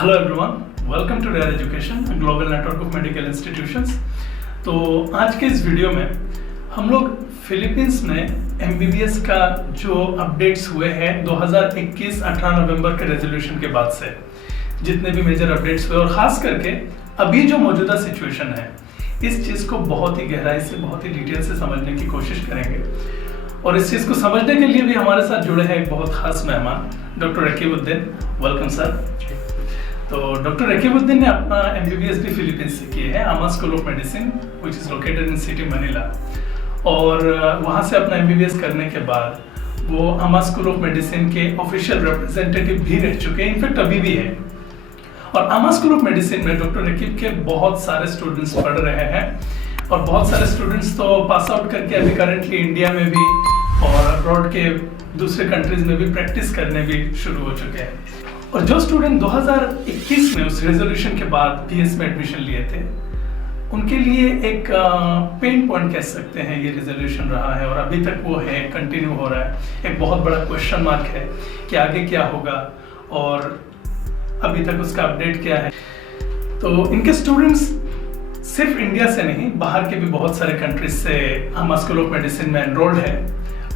Hello everyone, welcome to rare education, global network of medical institutions. तो आज के इस वीडियो में हम लोग फिलीपींस में एमबीबीएस का जो अपडेट्स हुए हैं 2021 18 नवंबर के रेजोल्यूशन के बाद से जितने भी मेजर अपडेट्स हुए, और ख़ास करके अभी जो मौजूदा सिचुएशन है, इस चीज़ को बहुत ही गहराई से, बहुत ही डिटेल से समझने की कोशिश करेंगे। और इस चीज़ को समझने के लिए भी हमारे साथ जुड़े हैं एक बहुत खास मेहमान, डॉक्टर रकीबुद्दीन। Welcome sir. तो डॉक्टर रकीबुद्दीन ने अपना एमबीबीएस भी फिलीपींस से किए हैं, AMA school of medicine which is located in city Manila. और वहाँ से अपना एमबीबीएस करने के बाद वो आमा स्कूल ऑफ मेडिसिन के ऑफिशियल रिप्रेजेंटेटिव भी रह चुके हैं, इनफैक्ट अभी भी है। और आमा स्कूल ऑफ मेडिसिन में डॉक्टर रकीब के बहुत सारे स्टूडेंट्स पढ़ रहे हैं, और बहुत सारे स्टूडेंट्स तो पास आउट करके अभी करेंटली इंडिया में भी और अब्रॉड के दूसरे कंट्रीज में भी प्रैक्टिस करने भी शुरू हो चुके हैं। और जो स्टूडेंट 2021 में उस रेजोल्यूशन के बाद बीएस में एडमिशन लिए थे, उनके लिए एक पेन पॉइंट कह सकते हैं ये रेजोल्यूशन रहा है, और अभी तक वो है, कंटिन्यू हो रहा है। एक बहुत बड़ा क्वेश्चन मार्क है कि आगे क्या होगा और अभी तक उसका अपडेट क्या है। तो इनके स्टूडेंट्स सिर्फ इंडिया से नहीं, बाहर के भी बहुत सारे कंट्रीज से आमा स्कूल ऑफ मेडिसिन में एनरोल्ड है।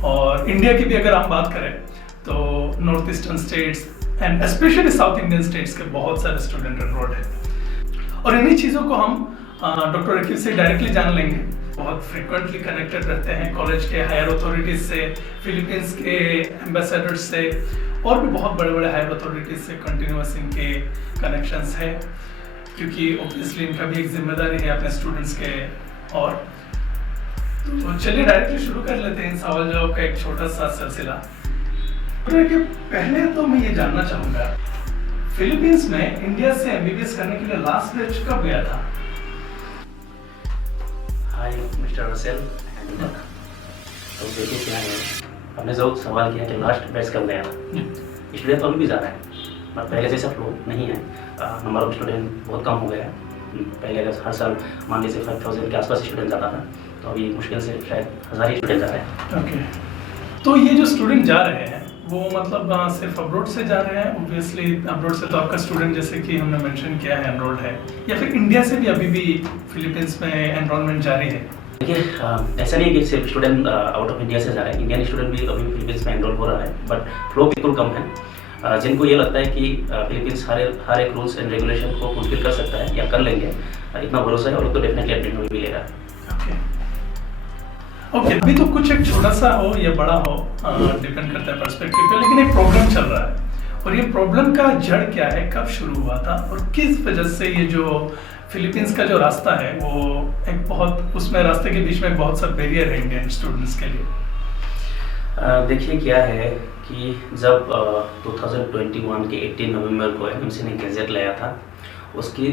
और इंडिया की भी अगर हम बात करें तो north eastern states and specially south Indian states के बहुत सारे स्टूडेंट एनरोल्ड हैं। और इन्हीं चीज़ों को हम डॉक्टर रकीब से डायरेक्टली जान लेंगे। बहुत फ्रिक्वेंटली कनेक्टेड रहते हैं कॉलेज के हायर अथॉरिटीज से, फिलीपींस के एम्बेसडर्स से, और भी बहुत बड़े बड़े हायर अथॉरिटीज से कंटिन्यूस इनके कनेक्शंस है, क्योंकि ऑब्वियसली इनका भी एक जिम्मेदारी है अपने स्टूडेंट्स के। और तो चलिए डायरेक्टली शुरू कर लेते हैं सवाल जवाब का एक छोटा सा सिलसिला। पहले तो मैं ये जानना चाहूंगा, फिलीपींस में इंडिया से एमबीबीएस करने के लिए लास्ट बैच कब गया था? हाय मिस्टर रसेल। तो देखिए क्या है, हमने जो सवाल किया कि लास्ट बैच कब गया था, स्टूडेंट तो अभी भी जा रहा है, पर पहले जैसा फ्लो नहीं है। नंबर ऑफ स्टूडेंट बहुत कम हो गया है। पहले अगर हर साल मान लीजिए 5000 के आसपास स्टूडेंट जाता था, तो अभी मुश्किल से शायद 1000 ही स्टूडेंट जा रहे हैं। ओके, तो ये जो स्टूडेंट जा रहे हैं वो मतलब सिर्फ अब्रॉड से जा रहे हैं? ऑब्वियसली अब्रॉड से तो आपका स्टूडेंट, जैसे कि हमने मेंशन किया है, एनरोल्ड है, या फिर इंडिया से भी अभी भी फिलीपींस में एनरोलमेंट जारी है? देखिए, ऐसा नहीं है कि सिर्फ स्टूडेंट आउट ऑफ इंडिया से जा रहे हैं, इंडियन स्टूडेंट भी अभी फिलीपींस में एनरोल हो रहा है, बट फ्लो बिल्कुल कम है। जिनको ये लगता है कि फिलीपींस हर एक रूल्स एंड रेगुलेशन को फुलफिल कर सकता है या कर लेंगे, इतना भरोसा है, और तो डेफिनेटली एडमिशन भी लेगा। ओके, अभी तो कुछ एक छोटा सा हो या बड़ा हो, डिपेंड करता है पर्सपेक्टिव पे, लेकिन एक प्रॉब्लम चल रहा है। और ये प्रॉब्लम का जड़ क्या है, कब शुरू हुआ था, और किस वजह से ये जो फिलीपींस का जो रास्ता है वो एक बहुत, उसमें रास्ते के बीच में एक बहुत सा बैरियर है इंडियन स्टूडेंट्स के लिए? देखिए क्या है कि जब 2021 के 18 नवंबर को एमएमसी ने गैजेट लाया था, उसकी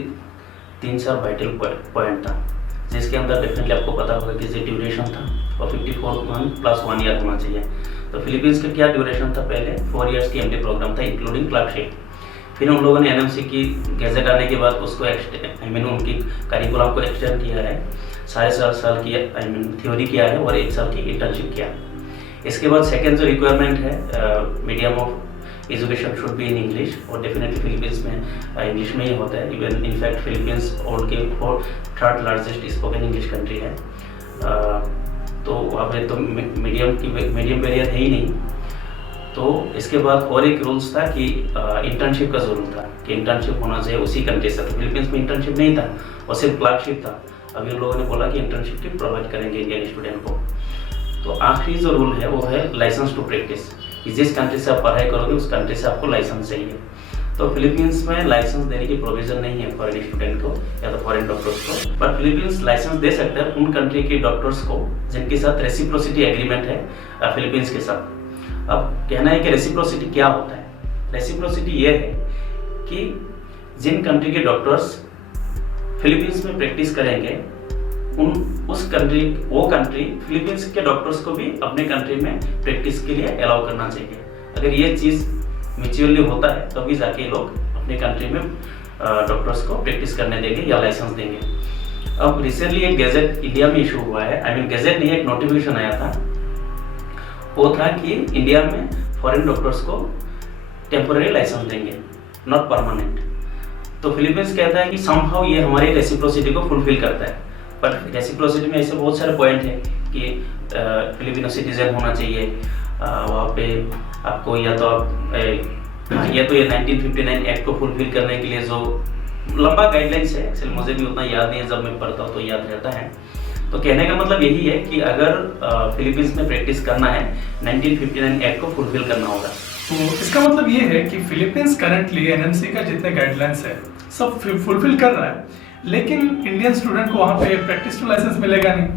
3-4 वाइटल पॉइंट था, जिसके अंदर डेफिनेटली आपको पता होगा कि जो ड्यूरेशन था और 54 मंथ प्लस 1 ईयर होना चाहिए। तो फिलीपींस का क्या ड्यूरेशन था, पहले 4 इयर्स की एमडी प्रोग्राम था इंक्लूडिंग क्लर्कशिप। फिर उन लोगों ने एनएमसी की गैजेट आने के बाद उसको उनकी करिकुलम को एक्सटेंड किया है, 4.5 साल की थ्योरी किया है और 1 साल की इंटर्नशिप किया। इसके बाद सेकेंड जो रिक्वायरमेंट है, medium of education should be in English, और डेफिनेटली फिलीपींस में इंग्लिश में ही होता है। इवन इनफैक्ट फिलीपींस वर्ल्ड के 3rd largest spoken English country है। तो वहाँ पे तो मीडियम बैरियर है ही नहीं। तो इसके बाद और एक रूल्स था कि इंटर्नशिप का ज़रूर था कि इंटर्नशिप होना चाहिए उसी कंट्री से। तो फिलीपींस में इंटर्नशिप नहीं था और सिर्फ क्लर्कशिप था। अभी उन लोगों ने बोला कि इंटर्नशिप की प्रोवाइड करेंगे इंडियन स्टूडेंट को। तो आखिरी जो रूल है वो है लाइसेंस टू प्रैक्टिस, कि जिस कंट्री से आप पढ़ाई करोगे उस कंट्री से आपको लाइसेंस चाहिए। तो फिलीपींस में लाइसेंस देने की प्रोविजन नहीं है फॉरेन स्टूडेंट को या तो फॉरेन डॉक्टर्स को, बट फिलीपींस लाइसेंस दे सकते हैं उन कंट्री के डॉक्टर्स को जिनके साथ रेसिप्रोसिटी एग्रीमेंट है फिलीपींस के साथ। अब कहना है कि रेसिप्रोसिटी क्या होता है। रेसिप्रोसिटी ये है कि जिन कंट्री के डॉक्टर्स फिलीपींस में प्रैक्टिस करेंगे, वो कंट्री फिलीपींस के डॉक्टर्स को भी अपने कंट्री में प्रैक्टिस के लिए अलाउ करना चाहिए। अगर ये चीज़ म्यूचुअली होता है तभी जाके लोग अपने कंट्री में डॉक्टर्स को प्रैक्टिस करने देंगे या लाइसेंस देंगे। अब रिसेंटली एक गैजेट इंडिया में इशू हुआ है, गैजेट नहीं, एक नोटिफिकेशन आया था। वो था कि इंडिया में फॉरेन डॉक्टर्स को टेम्पोररी लाइसेंस देंगे, नॉट परमानेंट। तो फिलीपींस कहता है कि समहाउ ये हमारी रेसिप्रोसिटी को फुलफिल करता है, पर रेसिप्रोसिटी में ऐसे बहुत सारे पॉइंट हैं कि फिलिपिनो सिटीजन होना चाहिए, वहाँ पे आपको या तो ये 1959 एक्ट को फुलफिल करने के लिए जो लंबा गाइडलाइंस है, एक्चुअली मुझे भी उतना याद नहीं है, जब मैं पढ़ता हूँ तो याद रहता है। तो कहने का मतलब यही है कि अगर फिलीपींस में प्रैक्टिस करना है 1959 एक्ट को फुलफिल करना होगा। तो इसका मतलब ये है कि फिलीपींस करंटली एनएमसी का जितने गाइडलाइंस है सब फुलफिल कर रहा है, लेकिन इंडियन स्टूडेंट को वहाँ पे प्रैक्टिस टू लाइसेंस मिलेगा नहीं।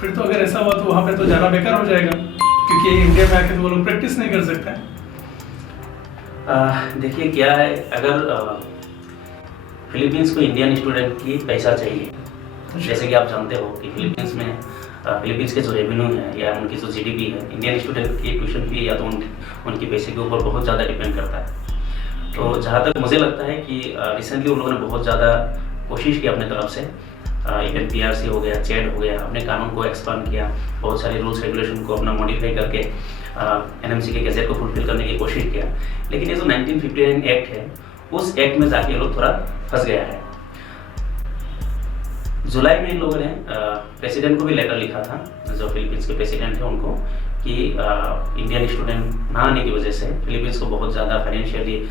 फिर तो अगर ऐसा हुआ तो वहाँ पे तो जाना बेकार हो जाएगा, क्योंकि इंडिया में आके तो वो लोग प्रैक्टिस नहीं कर सकते। देखिए क्या है, अगर फिलीपींस को इंडियन स्टूडेंट की पैसा चाहिए, जैसे कि आप जानते हो कि फिलीपींस में फिलीपींस के जो रेवेन्यू है या उनकी जो जीडीपी है, इंडियन स्टूडेंट की ट्यूशन फी या तो उनकी पैसे के ऊपर बहुत ज़्यादा डिपेंड करता है। तो जहाँ तक मुझे लगता है कि रिसेंटली उन लोगों ने बहुत ज़्यादा कोशिश की अपने तरफ से, इवन पीआरसी हो गया, चैड हो गया, अपने कानून को एक्सपांड किया, बहुत सारे रूल्स रेगुलेशन को अपना मॉडिफाई करके एनएमसी के गैजेट को फुलफिल करने की कोशिश किया। लेकिन ये जो 1959 एक्ट है, उस एक्ट में जाके लोग थोड़ा फंस गया है। जुलाई में इन लोगों ने प्रेसिडेंट को भी लेटर लिखा था, जो फिलीपींस के प्रेसिडेंट है उनको, कि इंडियन स्टूडेंट ना आने की वजह से फिलीपींस को बहुत ज़्यादा फाइनेंशियली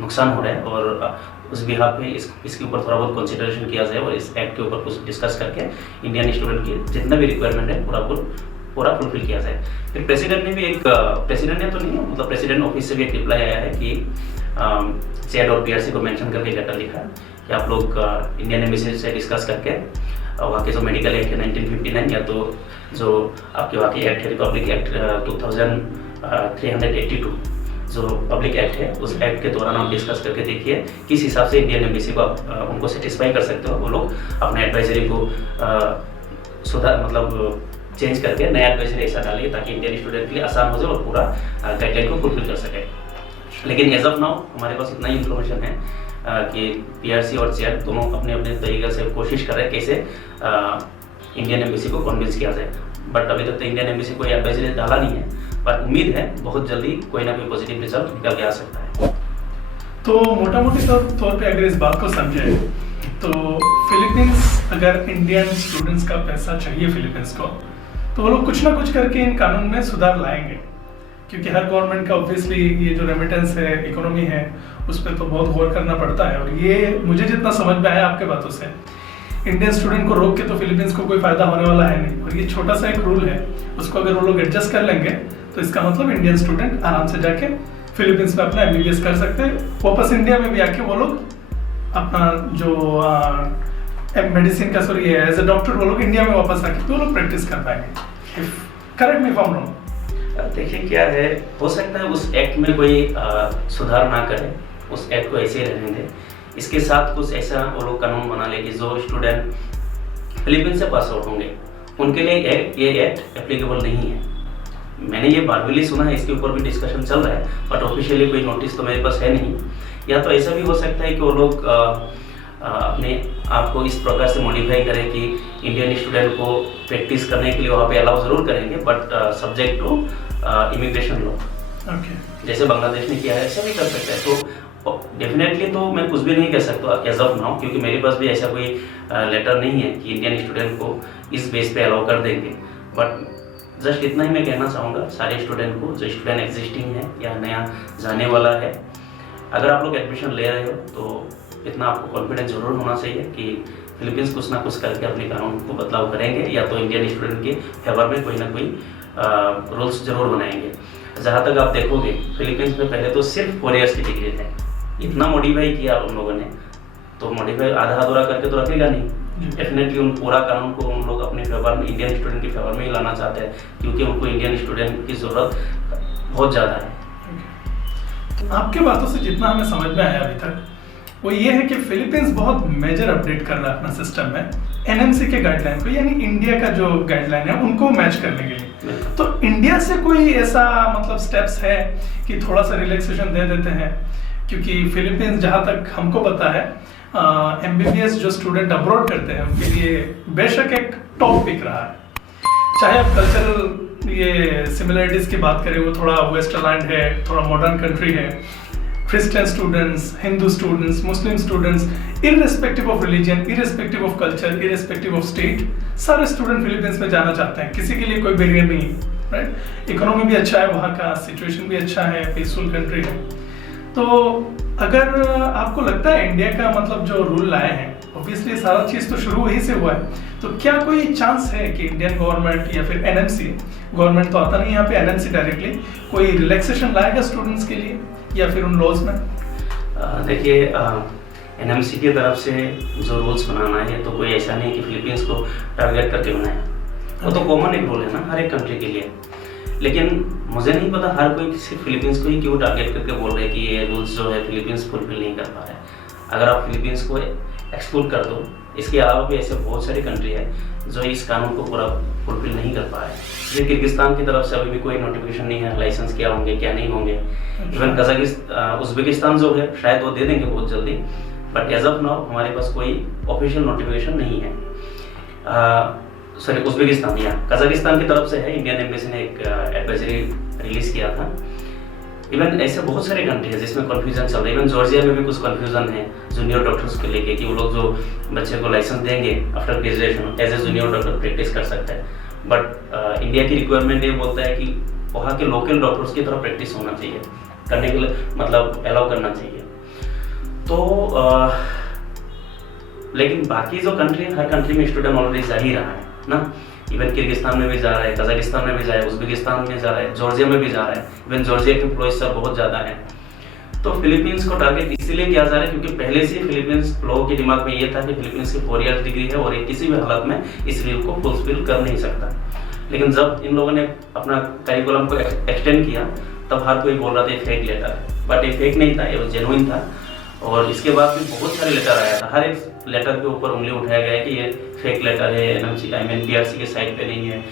नुकसान हो रहा है, और उस बिहाफ पे इसके ऊपर थोड़ा बहुत कंसिडरेशन किया जाए और इस एक्ट के ऊपर कुछ डिस्कस करके इंडियन स्टूडेंट की जितना भी रिक्वायरमेंट है पूरा फुलफिल किया जाए। फिर प्रेसिडेंट ने भी एक, प्रेसिडेंट ने तो नहीं, मतलब प्रेसिडेंट ऑफिस से भी एक रिप्लाई आया है कि चैड और पीआरसी को मेंशन करके लेटर लिखा कि आप लोग इंडियन एम्बेसी से डिस्कस करके वहाँ के जो मेडिकल एक्ट है 1959 या तो जो आपके वहाँ की एक्ट है रिपब्लिक एक्ट 2382 जो पब्लिक एक्ट है, उस एक्ट के दौरान आप डिस्कस करके देखिए किस हिसाब से इंडियन एम्बेसी को आप उनको सेटिस्फाई कर सकते हो। वो लोग अपने एडवाइजरी को सुधार मतलब चेंज करके नया एडवाइजरी ऐसा डालिए ताकि इंडियन स्टूडेंट के लिए आसान हो जाए और पूरा गाइडलाइन को फुलफिल कर सके। लेकिन एज ऑफ नाउ हमारे पास इतना ही इन्फॉर्मेशन है कि पीआरसी और चैड दोनों अपने अपने तरीके से कोशिश कर रहे हैं कैसे इंडियन एम्बेसी को कन्विंस किया जाए। बट अभी तक तो इंडियन एम्बेसी कोई एडवाइजरी डाला नहीं है, पर उम्मीद है बहुत जल्दी कोई ना कोई पॉजिटिव रिजल्ट निकल के आ सकता है। तो मोटा मोटी तौर पे अगर इस बात को समझे तो फिलीपींस अगर इंडियन स्टूडेंट्स का पैसा चाहिए फिलीपींस को, तो वो लोग कुछ ना कुछ करके इन कानून में सुधार लाएंगे, क्योंकि हर गवर्नमेंट का ऑब्वियसली ये जो रेमिटेंस है, इकोनॉमी है, उस पर तो बहुत गौर करना पड़ता है। और ये मुझे जितना समझ में आया आपके बातों से, इंडियन स्टूडेंट को रोक के तो फिलीपींस को कोई फायदा होने वाला है नहीं। और ये छोटा सा एक रूल है, उसको अगर वो लोग एडजस्ट कर लेंगे तो इसका मतलब इंडियन स्टूडेंट आराम से जाके फिलीपींस में अपना एमबीबीएस कर सकते हैं, वापस इंडिया में भी आके वो लोग अपना जो मेडिसिन का सॉरी एज ए डॉक्टर वो लोग इंडिया में वापस आके तो वो लोग प्रैक्टिस कर पाएंगे। Correct me if I am wrong. देखिए क्या है, हो सकता है उस एक्ट में कोई सुधार ना करे, उस एक्ट को ऐसे ही रहने दे, इसके साथ कुछ ऐसा वो लोग कानून बना ले कि जो स्टूडेंट फिलीपींस से पास आउट होंगे उनके लिए ये एक्ट एप्लीकेबल नहीं है। मैंने ये बारबेली सुना है, इसके ऊपर भी डिस्कशन चल रहा है, बट ऑफिशियली कोई नोटिस तो मेरे पास है नहीं। या तो ऐसा भी हो सकता है कि वो लोग अपने आप को इस प्रकार से मॉडिफाई करें कि इंडियन स्टूडेंट को प्रैक्टिस करने के लिए वहाँ पे अलाउ जरूर करेंगे, but subject to immigration law, जैसे बांग्लादेश ने किया है, ऐसा भी कर सकता है। तो डेफिनेटली तो मैं कुछ भी नहीं कह सकता एज ऑफ नाउ, क्योंकि मेरे पास भी ऐसा कोई लेटर नहीं है कि इंडियन स्टूडेंट को इस बेस पे अलाउ कर देंगे। बट जस्ट इतना ही मैं कहना चाहूँगा सारे स्टूडेंट को, जो स्टूडेंट एग्जिस्टिंग है या नया जाने वाला है, अगर आप लोग एडमिशन ले रहे हो तो इतना आपको कॉन्फिडेंस जरूर होना चाहिए कि फिलीपींस कुछ ना कुछ करके अपने कानून को बदलाव करेंगे या तो इंडियन स्टूडेंट के फेवर में कोई ना कोई रूल्स जरूर बनाएंगे। जहाँ तक आप देखोगे फिलीपींस में पहले तो सिर्फ 4 ईयर्स की डिग्री है, इतना मॉडिफाई किया उन लोगों ने, तो मॉडिफाई आधा अधूरा करके तो रखेगा नहीं। डेफिनेटली उन पूरा कानून को उन लोग अपने फेवर में, इंडियन स्टूडेंट के फेवर में ही लाना चाहते हैं, क्योंकि उनको इंडियन स्टूडेंट की ज़रूरत बहुत ज़्यादा है। आपके बातों से जितना हमें समझ में आया अभी तक वो ये है कि फिलीपींस बहुत मेजर अपडेट कर रहा है अपना सिस्टम में एनएमसी के गाइडलाइन को, यानी इंडिया का जो गाइडलाइन है उनको मैच करने के लिए। तो इंडिया से कोई ऐसा मतलब स्टेप्स है कि थोड़ा सा रिलैक्सेशन दे देते हैं, क्योंकि फिलीपींस जहाँ तक हमको पता है एमबीबीएस जो स्टूडेंट अब्रॉड करते हैं उनके लिए बेशक एक टॉप पिक रहा है। चाहे आप कल्चरल ये सिमिलरिटीज की बात करें, वो थोड़ा वेस्टर्नलैंड है, थोड़ा मॉडर्न कंट्री है, Christian students, Hindu students, Muslim students, irrespective of religion, irrespective of culture, irrespective of state, सारे स्टूडेंट फिलीपींस में जाना चाहते हैं, किसी के लिए कोई बैरियर नहीं है, राइट। इकोनॉमी भी अच्छा है, वहाँ का सिचुएशन भी अच्छा है, पीसफुल कंट्री है। तो अगर आपको लगता है इंडिया का मतलब जो रूल लाए हैं, ऑब्वियसली सारा चीज़ तो शुरू वहीं से हुआ है, तो क्या कोई चांस है कि इंडियन गवर्नमेंट या फिर एनएमसी, गवर्नमेंट तो आता नहीं यहाँ पे, एनएमसी डायरेक्टली कोई रिलैक्सेशन लाएगा स्टूडेंट्स के लिए या फिर उन लॉज में? देखिए, एनएमसी की तरफ से जो रूल्स बनाना है तो कोई ऐसा नहीं कि फिलीपींस को टारगेट करके बनाए, वो तो कॉमन एक रूल है ना हर एक कंट्री के लिए। लेकिन मुझे नहीं पता हर कोई सिर्फ फिलीपींस को ही क्यों टारगेट करके बोल रहे हैं कि ये रूल्स जो है फिलीपींस फुलफिल नहीं कर पा रहे हैं। अगर आप फिलीपींस को एक्सक्लूड कर दो, इसके अलावा भी ऐसे बहुत सारी कंट्री है जो इस कानून को पूरा फुलफिल नहीं कर पा रहे हैं। जैसे किर्गिस्तान की तरफ से अभी भी कोई नोटिफिकेशन नहीं है, लाइसेंस क्या होंगे क्या नहीं होंगे। इवन कजाकिस्तान, उज्बेकिस्तान जो है शायद वो दे देंगे बहुत जल्दी, बट एज ऑफ नाउ हमारे पास कोई ऑफिशियल नोटिफिकेशन नहीं है। सॉरी, उज्बेकिस्तान या कजाकिस्तान की तरफ से है, इंडियन एम्बेसी ने एक एडवाइजरी रिलीज किया था। इवन ऐसे बहुत सारे कंट्री है जिसमें कन्फ्यूजन चल रहा है। इवन जॉर्जिया में भी कुछ कन्फ्यूजन है जूनियर डॉक्टर्स को लेके कि वो लोग जो बच्चे को लाइसेंस देंगे after graduation as a junior doctor practice कर सकता है, बट इंडिया की रिक्वायरमेंट ये बोलता है कि वहाँ के लोकल डॉक्टर्स की तरह प्रैक्टिस होना चाहिए, करने के लिए मतलब अलाउ करना चाहिए। तो लेकिन बाकी जो कंट्री है, हर कंट्री में स्टूडेंट ऑलरेडी जा ही रहा है ना। इवन किर्गिस्तान में भी जा रहा है, कजाकिस्तान में भी जा रहा है, उज्बेकिस्तान में जा रहा है, जॉर्जिया में भी जा रहा है। इवन जॉर्जिया के एम्प्लॉइज बहुत ज़्यादा हैं। तो फिलीपींस को टारगेट इसलिए किया जा रहा है क्योंकि पहले से फिलीपींस लोगों के दिमाग में ये था कि फिलीपींस की 4 ईयर्स डिग्री है और ये किसी भी हालत में इस रूल को फुलफिल कर नहीं सकता। लेकिन जब इन लोगों ने अपना करिकुलम को एक्सटेंड किया तब हर कोई बोल रहा था ये फेक लेटर है, बट ये फेक नहीं था, ये जेन्युइन था। और इसके बाद भी बहुत सारे लेटर आया था, हर एक लेटर के ऊपर उंगली उठाया गया है कि ये फेक लेटर है, एनएमसी पीआरसी के साइट पे नहीं है,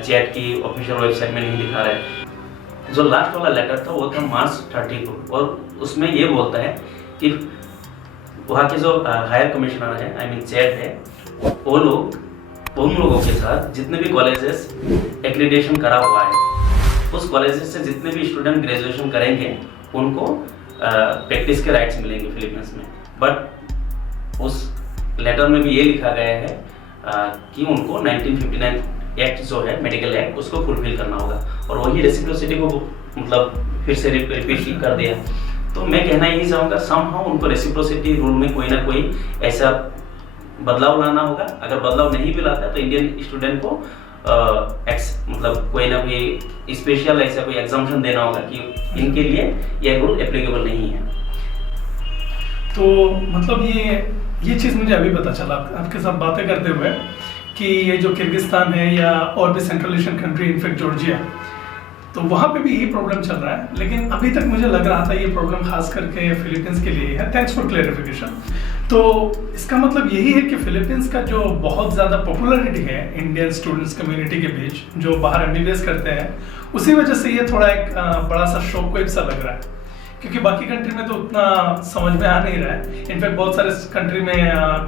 चैट की ऑफिशियल वेबसाइट में नहीं दिखा रहा है। जो लास्ट वाला लेटर था वो था मार्च 30 को, और उसमें ये बोलता है कि वहाँ के जो हायर कमिश्नर है चैट है, वो लोग उन लोगों के साथ जितने भी कॉलेजेस एक्रीडिटेशन करा हुआ है, उस कॉलेजेस से जितने भी स्टूडेंट ग्रेजुएशन करेंगे उनको प्रैक्टिस के राइट्स मिलेंगे फिलीपींस में। बट उस लेटर में भी ये लिखा गया है कि उनको 1959 एक्ट जो है मेडिकल एक्ट उसको फुलफिल करना होगा, और वही रेसिप्रोसिटी को मतलब फिर से रिपीट कर दिया। तो मैं कहना यही चाहूँगा, समहाउ उनको रेसिप्रोसिटी रूल में कोई ना कोई ऐसा बदलाव लाना होगा। अगर बदलाव नहीं भी लाता तो इंडियन स्टूडेंट को मतलब कोई ना कोई स्पेशल ऐसा कोई एग्जाम्पशन देना होगा कि इनके लिए यह रूल एप्लीकेबल नहीं है। तो मतलब ये चीज़ मुझे अभी पता चला आपके साथ बातें करते हुए कि ये जो किर्गिस्तान है या और भी central Asian country, in fact Georgia, तो वहाँ पे भी यही प्रॉब्लम चल रहा है। लेकिन अभी तक मुझे लग रहा था ये प्रॉब्लम खास करके फिलीपींस के लिए है। Thanks for clarification. तो इसका मतलब यही है कि फिलीपींस का जो बहुत ज़्यादा पॉपुलैरिटी है इंडियन स्टूडेंट्स कम्युनिटी के बीच जो बाहर एमबीबीएस करते हैं, उसी वजह से ये थोड़ा एक बड़ा सा शॉक वेव सा लग रहा है, क्योंकि बाकी कंट्री में तो उतना समझ में आ नहीं रहा है। इनफैक्ट बहुत सारे कंट्री में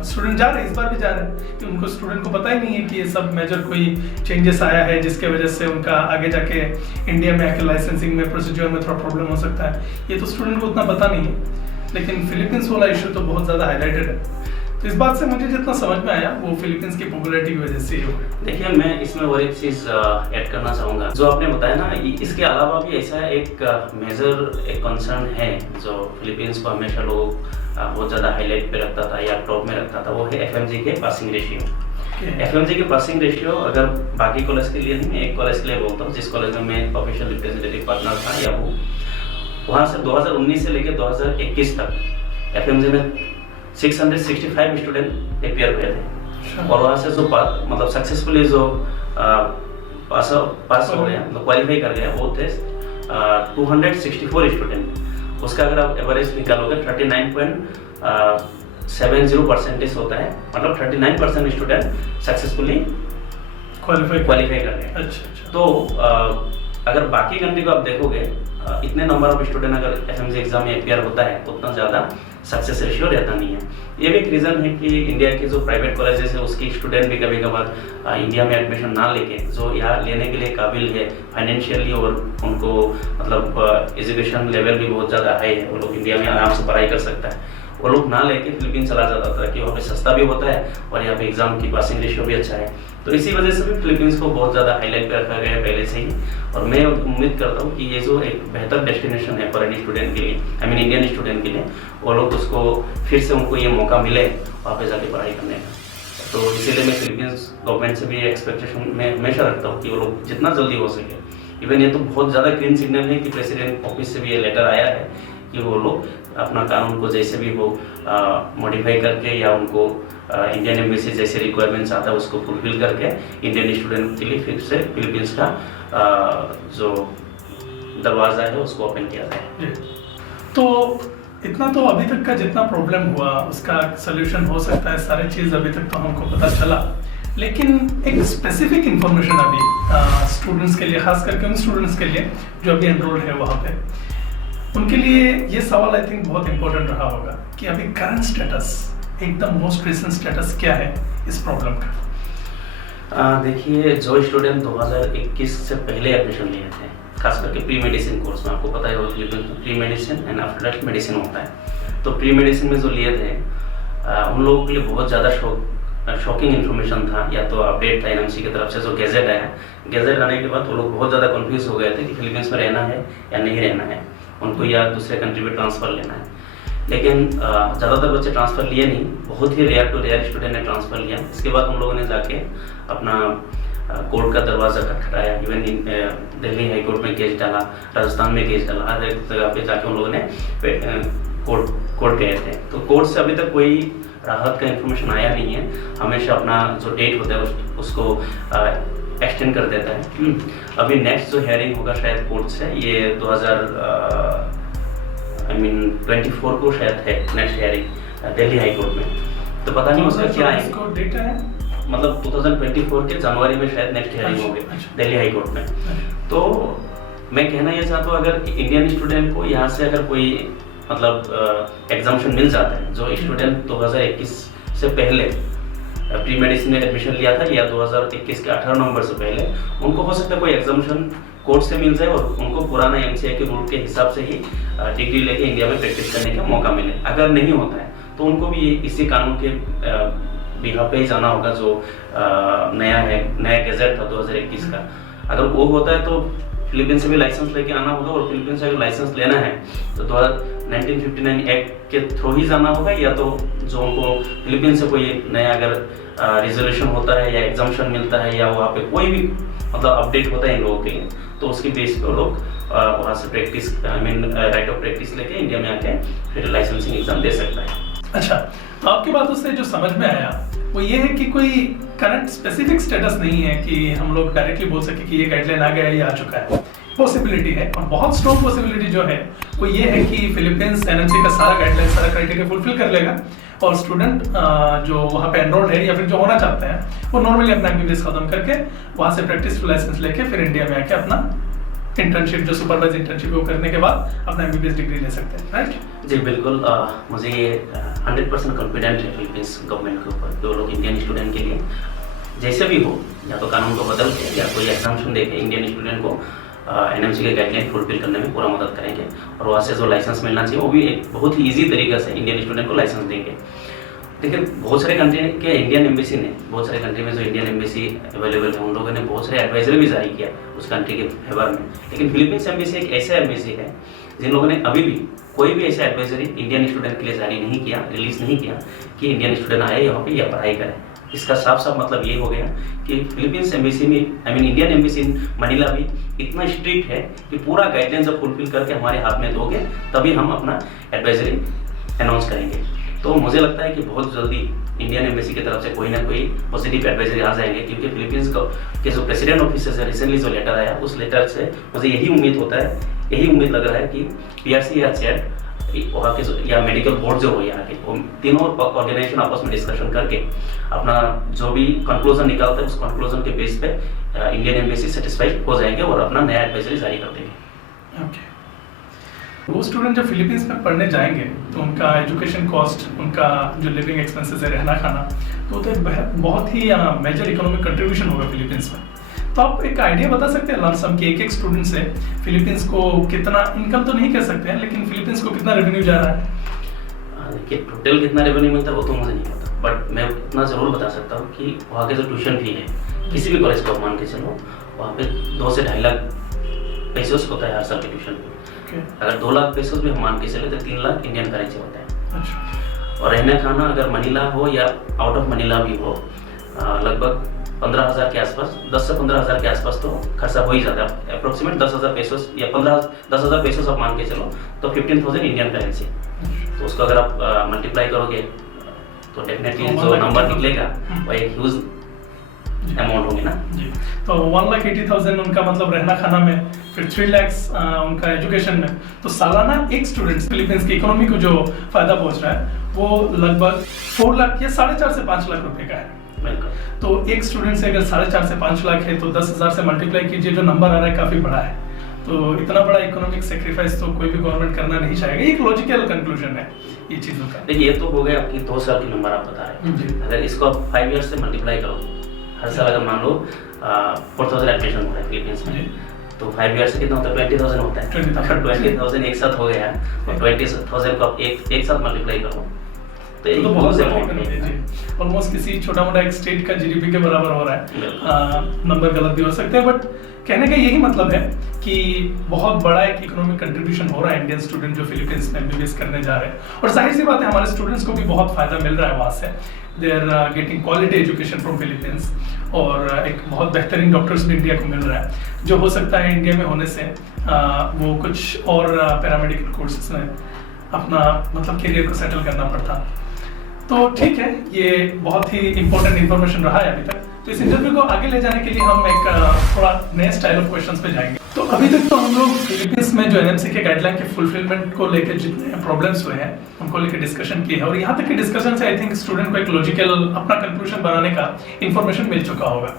स्टूडेंट जा रहे हैं, इस बार भी जा रहे हैं, कि उनको स्टूडेंट को पता ही नहीं है कि ये सब मेजर कोई चेंजेस आया है जिसके वजह से उनका आगे जाके इंडिया में आके लाइसेंसिंग में प्रोसीजर में थोड़ा प्रॉब्लम हो सकता है। ये तो स्टूडेंट को उतना पता नहीं है। लेकिन फिलीपींस वाला इशू तो बहुत ज़्यादा हाईलाइटेड है। तो इस बात से मुझे जितना समझ में आया वो फिलीपींस की पॉपुलैरिटी की वजह से ही हो। देखिए, मैं इसमें और एक चीज़ ऐड करना चाहूँगा। जो आपने बताया ना, इसके अलावा भी ऐसा एक मेजर एक कंसर्न है जो फिलीपींस को हमेशा लोग बहुत ज़्यादा हाईलाइट पे रखता था या टॉप में रखता था, वो है एफएमजी के पासिंग रेशियो। एफएमजी के पासिंग रेशियो अगर बाकी कॉलेज के लिए नहीं, मैं एक कॉलेज के लिए बोलता हूँ जिस कॉलेज में मैं ऑफिशियल रिप्रेजेंटेटिव पार्टनर था, या वो वहाँ से 2019 से लेकर 2021 तक एफएमजी में 665 स्टूडेंट अपियर हुए थे, और वहाँ से जो मतलब सक्सेसफुली जो पास हो गया, मतलब क्वालिफाई कर गया, वो थे 264 स्टूडेंट। उसका अगर आप एवरेज निकालोगे 39.70% होता है, मतलब 39% स्टूडेंट सक्सेसफुली क्वालिफाई कर गए। अच्छा। तो अगर बाकी कंट्री को आप देखोगे, इतने नंबर ऑफ स्टूडेंट अगर एफएमसी एग्जाम में अपीयर होता है उतना ज़्यादा सक्सेस रेशियो रहता नहीं है। ये भी एक रीज़न है कि इंडिया के जो प्राइवेट कॉलेजेस है उसकी स्टूडेंट भी कभी कभार इंडिया में एडमिशन ना लेके जो यहाँ लेने के लिए काबिल है फाइनेंशियली और उनको मतलब एजुकेशन लेवल भी बहुत ज़्यादा हाई है, वो लोग इंडिया में आराम से पढ़ाई कर सकता है, वो लोग ना लेके फिलीपींस चला जाता था कि वहाँ पे सस्ता भी होता है और यहाँ पे एग्जाम की पासिंग रेशियो भी अच्छा है। तो इसी वजह से भी फिलीपींस को बहुत ज़्यादा हाईलाइट पे रखा गया है पहले से ही, और मैं उम्मीद करता हूँ कि ये जो एक बेहतर डेस्टिनेशन है फॉरेन स्टूडेंट के लिए, आई मीन इंडियन स्टूडेंट के लिए, वो लोग उसको फिर से उनको ये मौका मिले वहाँ पे जाके पढ़ाई करने का। तो इसीलिए मैं फिलीपींस गवर्नमेंट से भी एक्सपेक्टेशन मैं हमेशा रखता हूँ कि वो लोग जितना जल्दी हो सके, इवन ये तो बहुत ज़्यादा ग्रीन सिग्नल है कि प्रेसिडेंट ऑफिस से भी ये लेटर आया है कि वो लोग अपना कानून को जैसे भी वो मॉडिफाई करके या उनको इंडियन एम्बेसी जैसे रिक्वायरमेंट्स आता है उसको फुलफिल करके इंडियन स्टूडेंट के लिए फिर से फिलीपींस का जो दरवाज़ा है उसको ओपन किया जाए। तो इतना तो अभी तक का जितना प्रॉब्लम हुआ उसका सोल्यूशन हो सकता है, सारी चीज़ अभी तक तो हमको पता चला, लेकिन एक स्पेसिफिक इंफॉर्मेशन अभी स्टूडेंट्स के लिए, खास करके उन स्टूडेंट्स के लिए जो अभी एनरोल्ड है वहाँ पे, उनके लिए ये सवाल आई थिंक बहुत इंपॉर्टेंट रहा होगा कि अभी करंट स्टेटस, एकदम मोस्ट रिसेंट स्टेटस क्या है इस प्रॉब्लम का। देखिए, जो स्टूडेंट 2021 से पहले एडमिशन लिए थे, खास करके प्री मेडिसिन कोर्स में, आपको पता है फिलीपींस में pre medicine and after that medicine होता है, तो प्री मेडिसिन में जो लिए थे उन लोगों के लिए बहुत ज़्यादा शॉकिंग इन्फॉर्मेशन था, या तो अपडेट था एनएमसी की तरफ से जो गैजेट आया। गैजेट आने के बाद वो लोग बहुत ज़्यादा कन्फ्यूज हो गए थे कि फिलीपींस में रहना है या नहीं रहना है, उनको या दूसरे कंट्री में ट्रांसफ़र लेना है। लेकिन ज़्यादातर बच्चे ट्रांसफ़र लिए नहीं, बहुत ही रेयर टू रेयर स्टूडेंट ने ट्रांसफ़र लिया। इसके बाद उन लोगों ने जाके अपना कोर्ट का दरवाज़ा खटखटाया, इवन दिल्ली हाई कोर्ट में केस डाला, राजस्थान में केस डाला, हर एक जगह पे जाके उन लोगों ने कोर्ट गए थे। तो कोर्ट से अभी तक कोई राहत का इन्फॉर्मेशन आया नहीं है, हमेशा अपना जो डेट होता है उसको एक्सटेंड कर देता है। अभी नेक्स्ट जो हेयरिंग होगा शायद कोर्ट से, ये 2024 को शायद है next hearing Delhi high court में, तो पता नहीं उसका क्या है, डेट है मतलब 2024 के जनवरी में शायद नेक्स्ट हेयरिंग होगी दिल्ली हाई कोर्ट में। तो मैं कहना ये चाहता हूँ, अगर इंडियन स्टूडेंट को यहाँ से अगर कोई मतलब एग्जाम्शन मिल जाता है, जो स्टूडेंट 2021 से पहले प्री मेडिसिन में एडमिशन लिया था या 2021 के 18 नवंबर से पहले, उनको हो सकता है कोई एग्जाम्शन कोर्ट से मिल जाए और उनको पुराना एमसीए के रूल के हिसाब से ही डिग्री लेके इंडिया में प्रैक्टिस करने का मौका मिले। अगर नहीं होता है तो उनको भी इसी कानून के बिहाफ पे ही जाना होगा जो नया गैजेट था 2021 का। अगर वो होता है तो फिलीपींस से भी लाइसेंस लेके आना होगा, और फिलीपींस से अगर लाइसेंस लेना है तो 1959 एक्ट के थ्रू ही जाना होगा, या तो जो उनको फिलीपींस से कोई नया अगर रिजोल्यूशन होता है या एग्जाम्शन मिलता है या वहाँ पे कोई भी मतलब अपडेट होता है इन लोगों के लिए, तो उसकी बेस पे लोग वहाँ से प्रैक्टिस राइट ऑफ प्रैक्टिस लेके इंडिया में आके फिर लाइसेंसिंग एग्जाम दे सकता है। अच्छा, तो आपकी बातों से जो समझ में आया वो ये है कि कोई करंट स्पेसिफिक स्टेटस नहीं है कि हम लोग डायरेक्टली बोल सके कि ये गाइडलाइन आ गया, ये आ चुका है। पॉसिबिलिटी है, और बहुत स्ट्रॉन्ग पॉसिबिलिटी जो है वो ये है कि फिलीपींस एनएमसी का सारा गाइडलाइन, सारा क्राइटेरिया फुलफिल कर लेगा, और स्टूडेंट जो वहाँ पे एनरोल्ड है या फिर जो होना चाहते हैं वो नॉर्मली अपना एमबीबीएस खत्म करके वहाँ से प्रैक्टिस लाइसेंस लेके फिर इंडिया में आके अपना इंटर्नशिप, जो सुपरवाइज इंटर्नशिप वो करने के बाद अपना एमबीबीएस डिग्री ले सकते हैं, राइट? जी बिल्कुल। मुझे ये 100% कॉन्फिडेंट है फिलीपींस गवर्नमेंट के ऊपर, जो लोग इंडियन स्टूडेंट के लिए जैसे भी हो, या तो कानून को बदल के या कोई एग्जाम्शन दे के इंडियन स्टूडेंट को एनएमसी के गाइडलाइन फुलफिल करने में पूरा मदद करेंगे, और वहाँ से जो लाइसेंस मिलना चाहिए वो भी एक बहुत ही ईजी तरीके से इंडियन स्टूडेंट को लाइसेंस देंगे। देखिए, बहुत सारे कंट्री के इंडियन एम्बेसी ने, बहुत सारे कंट्री में जो इंडियन एम्बेसी अवेलेबल है उन लोगों ने बहुत सारे एडवाइजरी भी जारी किया उस कंट्री के फेवर में, लेकिन फिलीपींस एम्बेसी एक ऐसा एम्बेसी है जिन लोगों ने अभी भी कोई भी ऐसा एडवाइजरी इंडियन स्टूडेंट के लिए जारी नहीं किया, रिलीज नहीं किया कि इंडियन स्टूडेंट आए यहाँ पे या पढ़ाई करें। इसका साफ साफ मतलब ये हो गया कि फिलीपींस एम्बेसी में, I mean Indian embassy in Manila भी इतना स्ट्रिक्ट है कि पूरा गाइडलाइन जब फुलफिल करके हमारे हाथ में दोगे तभी हम अपना एडवाइजरी अनाउंस करेंगे। तो मुझे लगता है कि बहुत जल्दी इंडियन एम्बेसी की तरफ से कोई ना कोई पॉजिटिव एडवाइजरी आ जाएंगे, क्योंकि फिलीपींस के जो प्रेसिडेंट ऑफिस से रिसेंटली जो लेटर आया उस लेटर से मुझे यही उम्मीद लग रहा है कि पीआरसी या चैट वहाँ के या मेडिकल बोर्ड जो हो यहाँ के, वो तीनों ऑर्गेनाइजेशन आपस में डिस्कशन करके अपना जो भी कंक्लूजन निकालता है उस कंक्लूजन के बेस पे इंडियन एम्बेसी सेटिस्फाइड हो जाएंगे और अपना नया एडवाइजरी जारी कर देंगे। ओके, वो स्टूडेंट जब फिलीपींस में पढ़ने जाएंगे तो उनका एजुकेशन कॉस्ट, उनका जो लिविंग एक्सपेंसेस है, रहना खाना, तो बहुत ही मेजर इकोनॉमिक कंट्रीब्यूशन होगा फिलीपींस में। तो आप एक आइडिया बता सकते हैं लमसम कि एक स्टूडेंट से फिलीपींस को कितना इनकम तो नहीं कह सकते हैं, लेकिन फिलीपींस को कितना रेवेन्यू जा रहा है? देखिए टोटल कितना रेवेन्यू मिलता है वो तो मुझे नहीं पता, बट मैं इतना ज़रूर बता सकता हूँ कि वहाँ के जो ट्यूशन फी है किसी भी कॉलेज को मान के चलो, वहाँ पे 2 से 2.5 लाख पेसोस होता है हर साल के ट्यूशन फी। अगर 2 लाख पेसोस भी हम मान के चले तो 3 लाख इंडियन करेंसी होता है। अच्छा। और रहना खाना अगर मनीला हो या आउट ऑफ मनीला भी हो, लगभग 15,000 के आसपास, 10 से 15,000 के आसपास तो खर्चा हो ही जाता है। अप्रोक्सीमेट 10,000 पेसोस या 10,000 पेसोस आप मान के चलो तो 15,000 इंडियन करेंसी। तो उसको अगर आप मल्टीप्लाई करोगे तो डेफिनेटली जो नंबर निकलेगा वो एक ह्यूज अमाउंट होगी ना जी। तो 1,80,000 उनका मतलब रहना खाना में, फिर 3 लाख उनका एजुकेशन में, तो सालाना एक स्टूडेंट फिलीपींस की इकोनॉमी को जो फायदा पहुंच रहा है वो लगभग 4 लाख या 4.5 से 5 लाख रुपए का है। तो एक स्टूडेंट से अगर 4.5 से 5 लाख है तो 10,000 से मल्टीप्लाई कीजिए, जो नंबर आ रहा है काफी बड़ा है। तो इतना बड़ा इकोनॉमिक सेक्रीफाइस तो कोई भी गवर्नमेंट करना नहीं चाहेगा। एक लॉजिकल कंक्लूजन है ये चीजों का। देखिए ये तो हो गया आपकी 2 साल की नंबर आप बता रहे हैं। अगर इसको आप 5 ईयर्स से मल्टीप्लाई करो, हर साल अगर मान लो 4,000 एडमिशन हो रहा है फिलीपींस में, तो 5 ईयर्स से कितना होता है? 20,000 होता है। 20,000 एक साथ हो गया और 20,000 को आप एक साथ मल्टीप्लाई करो तो बहुत अमाउंट है। ऑलमोस्ट किसी छोटा मोटा एक स्टेट का जीडीपी के बराबर हो रहा है। नंबर गलत भी हो सकते हैं, बट कहने का यही मतलब है कि बहुत बड़ा एक इकोनॉमिक कंट्रीब्यूशन हो रहा है इंडियन स्टूडेंट जो फिलीपींस में एमबीबीएस करने जा रहे हैं। और जाहिर सी बात है हमारे स्टूडेंट्स को भी बहुत फायदा मिल रहा है वहाँ से। They are getting quality education from Philippines, और एक बहुत बेहतरीन डॉक्टर्स भी इंडिया को मिल रहा है, जो हो सकता है इंडिया में होने से वो कुछ और पैरामेडिकल कोर्सेज में अपना मतलब करियर को सेटल करना पड़ता। तो ठीक है, ये बहुत ही इंपॉर्टेंट इंफॉर्मेशन रहा है अभी तक। तो इस इंटरव्यू को आगे ले जाने के लिए हम एक थोड़ा नए स्टाइल ऑफ क्वेश्चंस पे जाएंगे। तो अभी तक तो हम लोग फिलीपींस में जो एनएमसी के गाइडलाइन के फुलफिलमेंट को लेकर जितने प्रॉब्लम्स हुए हैं उनको लेकर डिस्कशन की है, और यहाँ तक के डिस्कशन से आई थिंक स्टूडेंट को एक लॉजिकल अपना कंक्लूजन बनाने का इंफॉर्मेशन मिल चुका होगा।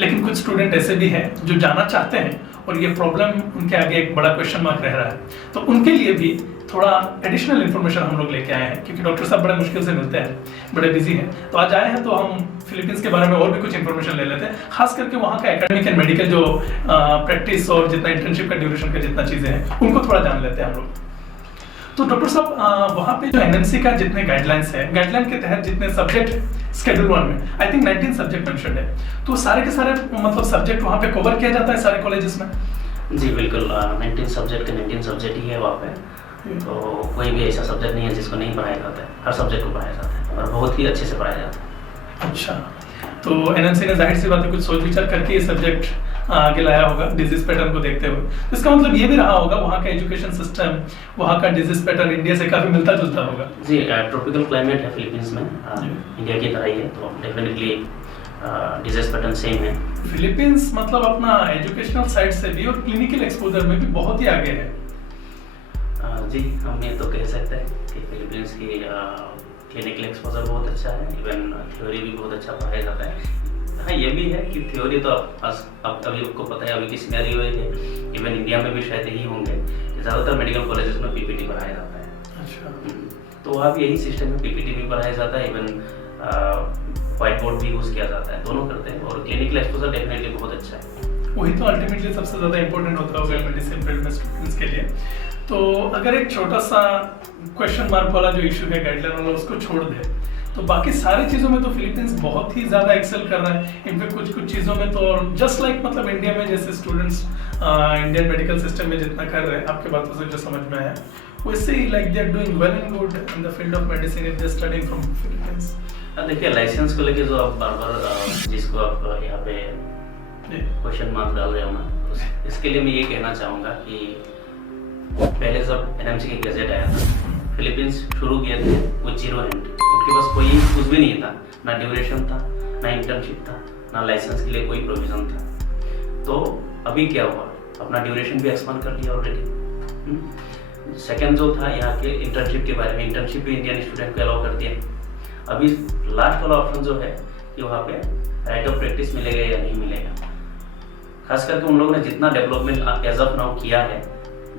लेकिन कुछ स्टूडेंट ऐसे भी हैं जो जाना चाहते हैं और ये प्रॉब्लम उनके आगे एक बड़ा क्वेश्चन मार्क रह रहा है। तो उनके लिए भी थोड़ा एडिशनल इन्फॉर्मेशन हम लोग लेके आए हैं, क्योंकि डॉक्टर साहब बड़े मुश्किल से मिलते हैं, बड़े बिजी हैं। तो आज आए हैं तो हम फिलीपींस के बारे में और भी कुछ इन्फॉर्मेशन ले लेते हैं, खास करके वहाँ का एकेडमिक एंड मेडिकल जो प्रैक्टिस और जितना इंटर्नशिप का ड्यूरेशन का जितना चीज़ें हैं उनको थोड़ा जान लेते हैं हम लोग। तो डॉक्टर साहब वहाँ पे जो एनएमसी का जितने गाइडलाइंस है, गाइडलाइन के तहत जितने सब्जेक्ट स्केड्यूल 1 में आई थिंक 19 सब्जेक्ट मेंशन्ड है, तो सारे के सारे मतलब सब्जेक्ट वहाँ पे कवर किया जाता है सारे कॉलेजेस में? जी बिल्कुल, 19 सब्जेक्ट के 19 सब्जेक्ट ही है वहाँ पे। तो कोई भी ऐसा सब्जेक्ट नहीं है जिसको नहीं पढ़ाया जाता है, हर सब्जेक्ट को पढ़ाया जाता है और बहुत ही अच्छे से पढ़ाया जाता है। अच्छा, तो एनएमसी ने जाहिर सी बात है कुछ सोच विचार करके ये सब्जेक्ट आगे लाया होगा डिजीज पैटर्न को देखते हुए। तो इसका मतलब ये भी रहा होगा वहाँ का एजुकेशन सिस्टम, वहाँ का डिजीज पैटर्न इंडिया से काफी मिलता जुलता होगा। जी, ट्रॉपिकल क्लाइमेट है फिलीपींस में, इंडिया की तरह ही है, तो डेफिनेटली डिजीज पैटर्न सेम है। फिलीपींस मतलब अपना एजुकेशनल साइड से भी और क्लिनिकल एक्सपोजर में भी बहुत ही आगे है। जी, हम ये तो कह सकते हैं कि फिलीपींस की क्लिनिकल एक्सपोजर बहुत अच्छा है, इवन थ्योरी भी बहुत अच्छा पढ़ाया जाता है। हाँ, ये भी है कि थ्योरी तो अब अभी आपको पता है अभी की सिनेरियो है, इवन इंडिया में भी शायद यही होंगे कि ज़्यादातर मेडिकल कॉलेजेस में पीपीटी पढ़ाया जाता है। अच्छा, तो वहाँ भी यही सिस्टम में पीपीटी भी पढ़ाया जाता है, इवन व्हाइट बोर्ड भी यूज़ किया जाता है, दोनों करते हैं, और क्लिनिकल एक्सपोजर डेफिनेटली बहुत अच्छा है। वही तो अल्टीमेटली सबसे ज़्यादा इंपॉर्टेंट होता होगा मेडिसिन फील्ड में स्टूडेंट्स के लिए। तो अगर एक छोटा सा क्वेश्चन मार्क वाला जो इशू है गाइडलाइन वाला उसको छोड़ दे, तो बाकी सारी चीज़ों में तो फिलीपींस बहुत ही ज़्यादा एक्सेल कर रहा है। इनफैक्ट कुछ चीज़ों में तो जस्ट लाइक मतलब इंडिया में जैसे स्टूडेंट्स इंडियन मेडिकल सिस्टम में जितना कर रहे हैं, आपके बातों से जो समझ में आया, वैसे ही like they are doing well and good in the field of medicine if they studying from Philippines. देखिए, लाइसेंस को लेके जो आप बार-बार जिसको आप यहाँ पे क्वेश्चन मार्क डाल रहे हो ना, इसके लिए मैं ये कहना चाहूँगा कि पहले जब एनएमसी की गैजेट आया था, फिलीपींस शुरू किए थे वो 0 हैंड, उनके पास कोई कुछ भी नहीं था, ना ड्यूरेशन था, ना इंटर्नशिप था, ना लाइसेंस के लिए कोई प्रोविजन था। तो अभी क्या हुआ, अपना ड्यूरेशन भी एक्सपांड कर लिया ऑलरेडी। सेकेंड जो था यहाँ के इंटर्नशिप के बारे में, इंटर्नशिप भी इंडियन स्टूडेंट को अलाउ कर दिया। अभी लास्ट वाला ऑप्शन जो है कि वहाँ पे राइट ऑफ प्रैक्टिस मिलेगा या नहीं मिलेगा, खास करके उन लोगों ने जितना डेवलपमेंट एज ऑफ नाउ किया है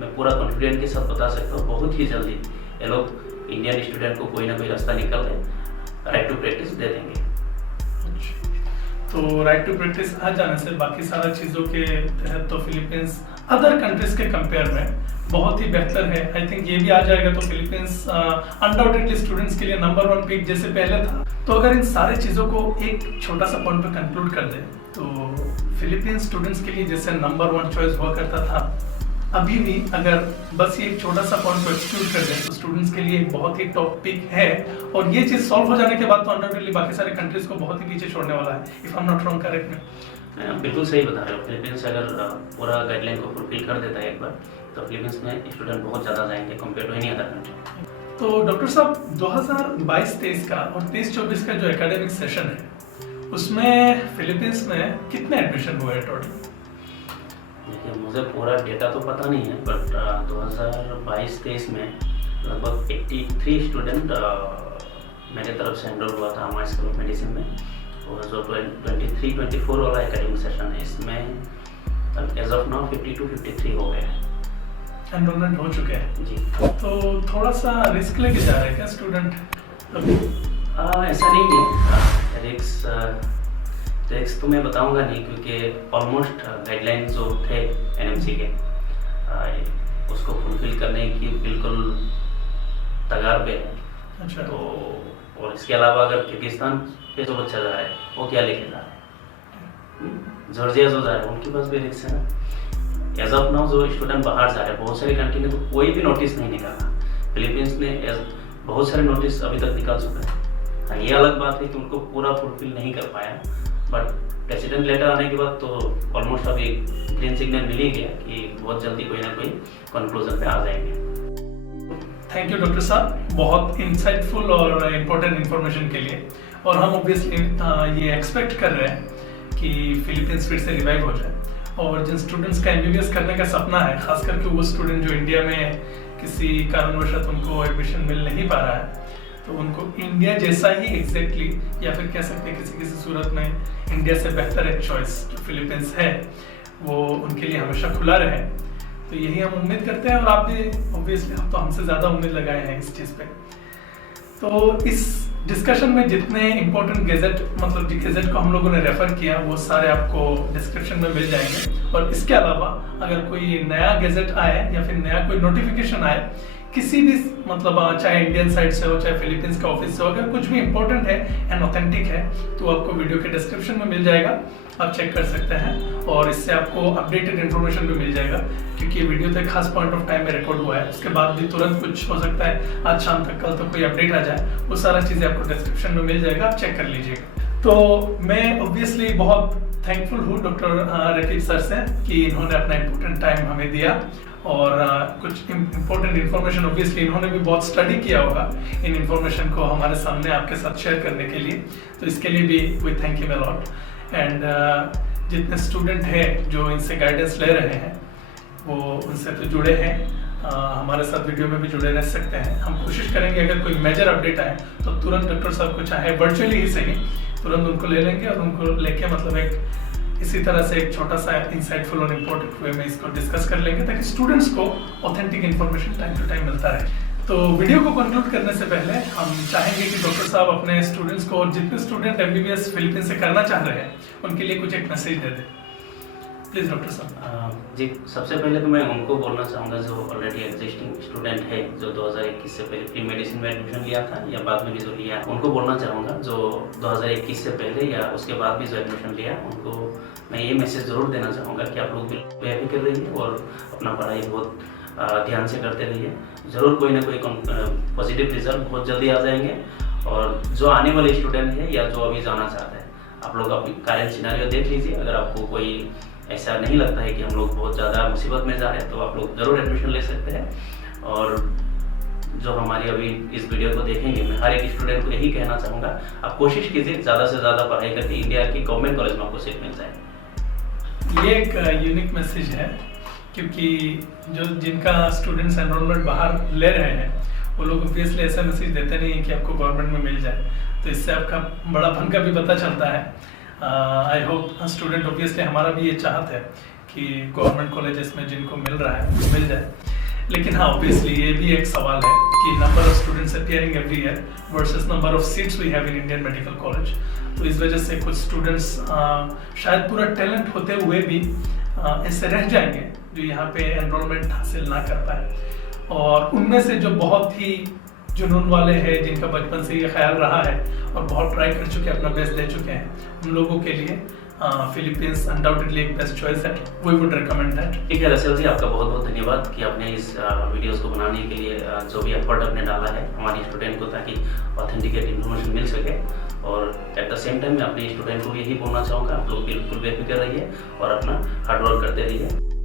मैं पूरा कॉन्फिडेंट के साथ बता सकता हूँ बहुत ही जल्दी ये लोग इंडियन स्टूडेंट को कोई ना कोई रास्ता निकल के राइट टू प्रैक्टिस दे देंगे। तो राइट टू प्रैक्टिस आ जाने से बाकी सारा चीज़ों के तहत तो फिलीपींस अदर कंट्रीज के कंपेयर में बहुत ही बेहतर है। आई थिंक ये भी आ जाएगा तो फिलीपींस अनडाउटेडली स्टूडेंट्स के लिए नंबर 1 पिक जैसे पहले था। तो अगर इन सारे चीज़ों को एक छोटा सा पॉइंट पे कंक्लूड कर दे तो फिलीपींस स्टूडेंट्स के लिए जैसे नंबर 1 चॉइस हुआ करता था, अभी भी अगर बस ये एक छोटा सा पॉइंट को एक्सक्लूड कर दें तो स्टूडेंट्स के लिए एक बहुत ही टॉप पिक है। और ये चीज़ सॉल्व हो जाने के बाद तो अनडाउटेडली बाकी सारे कंट्रीज को बहुत ही पीछे छोड़ने वाला है। If I am not wrong, correct में? बिल्कुल सही बता रहे हो। फिलीपींस अगर पूरा गाइडलाइन को फुलफिल कर देता है एक बार तो फिलीपींस में स्टूडेंट बहुत ज़्यादा जाएंगे compare to any other country. तो डॉक्टर साहब 2022-23 का और 23-24 का जो एकेडमिक सेशन है उसमें फिलीपींस में कितने एडमिशन हुए हैं टोटल? देखिए मुझे पूरा डेटा तो पता नहीं है बट 2022-23 में लगभग 83 स्टूडेंट मेरे तरफ से एनरोल हुआ था हमारे स्कूल ऑफ मेडिसिन में। और जो 23-24 वाला एकेडमिक सेशन है इसमें एज ऑफ नाउ 52-53 हो गए हैं, एनरोलमेंट हो चुके हैं जी। तो थोड़ा सा रिस्क लेके जा रहे हैं क्या स्टूडेंट अभी? ऐसा नहीं है, रिस्क तो मैं बताऊंगा नहीं क्योंकि ऑलमोस्ट गाइडलाइन जो थे एनएमसी के उसको फुलफिल करने की बिल्कुल तगार पे है। अच्छा। तो और इसके अलावा अगर किर्गिस्तान पे जो बच्चा जा रहा है वो क्या लेके जा रहा है, जॉर्जिया जो जा रहा है उनके पास भी रिस्क है ना। एज ऑफ नाउ जो स्टूडेंट बाहर जा रहे हैं बहुत सारी कंट्री ने तो कोई भी नोटिस नहीं निकाला, फिलीपींस ने बहुत सारे नोटिस अभी तक निकाल चुका है। हाँ ये अलग बात है कि उनको पूरा फुलफिल नहीं कर पाया बट प्रेसिडेंट लेटर आने के बाद तो ऑलमोस्ट अभी ग्रीन सिग्नल मिल ही गया कि बहुत जल्दी कोई ना कोई कंक्लूजन पे आ जाएंगे। थैंक यू डॉक्टर साहब, बहुत इंसाइटफुल और इम्पोर्टेंट इन्फॉर्मेशन के लिए। और हम ऑब्वियसली ये एक्सपेक्ट कर रहे हैं कि फिलीपींस फिर से रिवाइव हो जाए और जिन स्टूडेंट्स का एमबीबीएस करने का सपना है, खास करके वो स्टूडेंट जो इंडिया में किसी कारणवश उनको एडमिशन मिल नहीं पा रहा है, तो उनको इंडिया जैसा ही एग्जैक्टली या फिर कह सकते हैं किसी सूरत में इंडिया से बेहतर एक चॉइस जो फिलीपींस है वो उनके लिए हमेशा खुला रहे। तो यही हम उम्मीद करते हैं और आप भी ऑब्वियसली हम तो हमसे ज़्यादा उम्मीद लगाए हैं इस चीज़ पे। तो इस डिस्कशन में जितने इंपॉर्टेंट गैजेट मतलब गैजेट को हम लोगों ने रेफर किया वो सारे आपको डिस्क्रिप्शन में मिल जाएंगे। और इसके अलावा अगर कोई नया गैजेट आए या फिर नया कोई नोटिफिकेशन आए किसी भी मतलब चाहे इंडियन साइड से हो चाहे फिलीपींस का ऑफिस से हो, अगर कुछ भी इंपॉर्टेंट है एंड ऑथेंटिक है तो आपको वीडियो के डिस्क्रिप्शन में मिल जाएगा, आप चेक कर सकते हैं। और इससे आपको अपडेटेड इन्फॉर्मेशन भी मिल जाएगा क्योंकि ये वीडियो तो एक खास पॉइंट ऑफ टाइम में रिकॉर्ड हुआ है, उसके बाद भी तुरंत कुछ हो सकता है आज शाम तक कल तक कोई अपडेट आ जाए, वो सारा चीज़ें आपको डिस्क्रिप्शन में मिल जाएगा, आप चेक कर लीजिएगा। तो मैं ऑब्वियसली बहुत थैंकफुल हूँ डॉक्टर रकीब सर से कि इन्होंने अपना इम्पोर्टेंट टाइम हमें दिया और कुछ इम्पोर्टेंट इन्फॉर्मेशन ऑब्वियसली इन्होंने भी बहुत स्टडी किया होगा इन इन्फॉर्मेशन को हमारे सामने आपके साथ शेयर करने के लिए, तो इसके लिए भी we thank you a lot. And जितने स्टूडेंट हैं जो इनसे गाइडेंस ले रहे हैं वो उनसे तो जुड़े हैं, हमारे साथ वीडियो में भी जुड़े रह सकते हैं। हम कोशिश करेंगे अगर कोई मेजर अपडेट आए तो तुरंत डॉक्टर साहब को चाहे वर्चुअली ही सही तुरंत उनको ले लेंगे और उनको लेके मतलब एक इसी तरह से एक छोटा सा इंसाइटफुल और इम्पोर्टेंट वे में इसको डिस्कस कर लेंगे ताकि स्टूडेंट्स को authentic information time to time मिलता रहे। तो वीडियो को कंक्लूड करने से पहले हम चाहेंगे कि डॉक्टर साहब अपने स्टूडेंट्स को और जितने स्टूडेंट एमबीबीएस फिलीपींस से करना चाह रहे हैं उनके लिए कुछ एक मैसेज दे दें प्लीज डॉक्टर साहब। जी सबसे पहले तो मैं उनको बोलना चाहूँगा जो ऑलरेडी एग्जिस्टिंग स्टूडेंट है जो 2021 से पहले प्री मेडिसिन में एडमिशन लिया था या बाद में भी जो लिया, उनको बोलना चाहूँगा जो 2021 से पहले या उसके बाद भी जो एडमिशन लिया उनको मैं ये मैसेज ज़रूर देना चाहूँगा कि आप लोग बिल्कुल बेफिक्र रहिए और अपना पढ़ाई बहुत ध्यान से करते रहिए, ज़रूर कोई ना कोई पॉजिटिव रिजल्ट बहुत जल्दी आ जाएंगे। और जो आने वाले स्टूडेंट है या जो अभी जाना चाहते हैं आप लोग अपनी करेंट सिनेरियो देख लीजिए, अगर आपको कोई ऐसा नहीं लगता है कि हम लोग बहुत ज़्यादा मुसीबत में जा रहे हैं तो आप लोग ज़रूर एडमिशन ले सकते हैं। और जो हमारी अभी इस वीडियो को देखेंगे मैं हर एक स्टूडेंट को यही कहना चाहूँगा आप कोशिश कीजिए ज़्यादा से ज़्यादा पढ़ाई करके इंडिया की गवर्नमेंट कॉलेज में आपको सीट मिल जाए। ये एक यूनिक मैसेज है क्योंकि जो जिनका स्टूडेंट्स एनरोलमेंट बाहर ले रहे हैं वो लोग ऑब्वियसली ऐसा मैसेज देते नहीं है कि आपको गवर्नमेंट में मिल जाए, तो इससे आपका बड़ापन का भी पता चलता है। आई होप स्टूडेंट ऑब्वियसली हमारा भी ये चाहत है कि गवर्नमेंट कॉलेजेस में जिनको मिल रहा है वो मिल जाए। लेकिन हाँ, ऑब्वियसली ये भी एक सवाल है कि number of students appearing every year versus number of seats we have in Indian medical college. तो इस वजह से कुछ स्टूडेंट्स शायद पूरा टैलेंट होते हुए भी ऐसे रह जाएंगे जो यहाँ पे एनरोलमेंट हासिल ना कर पाए। और उनमें से जो बहुत ही जुनून वाले हैं, जिनका बचपन से ये ख्याल रहा है और बहुत ट्राई कर चुके हैं, अपना बेस्ट दे चुके हैं, उन लोगों के लिए फिलीपींस अनडाउटेडली एक बेस्ट चॉइस है। We would recommend that. ठीक है रसेल जी, आपका बहुत बहुत धन्यवाद कि आपने इस वीडियोस को बनाने के लिए जो भी एफर्ट आपने डाला है हमारी स्टूडेंट को, ताकि ऑथेंटिकेट इन्फॉर्मेशन मिल सके। और एट द सेम टाइम मैं अपने स्टूडेंट को यही बोलना चाहूँगा, आप लोग बिल्कुल बेफिक्र रहिए और अपना हार्डवर्क करते रहिए।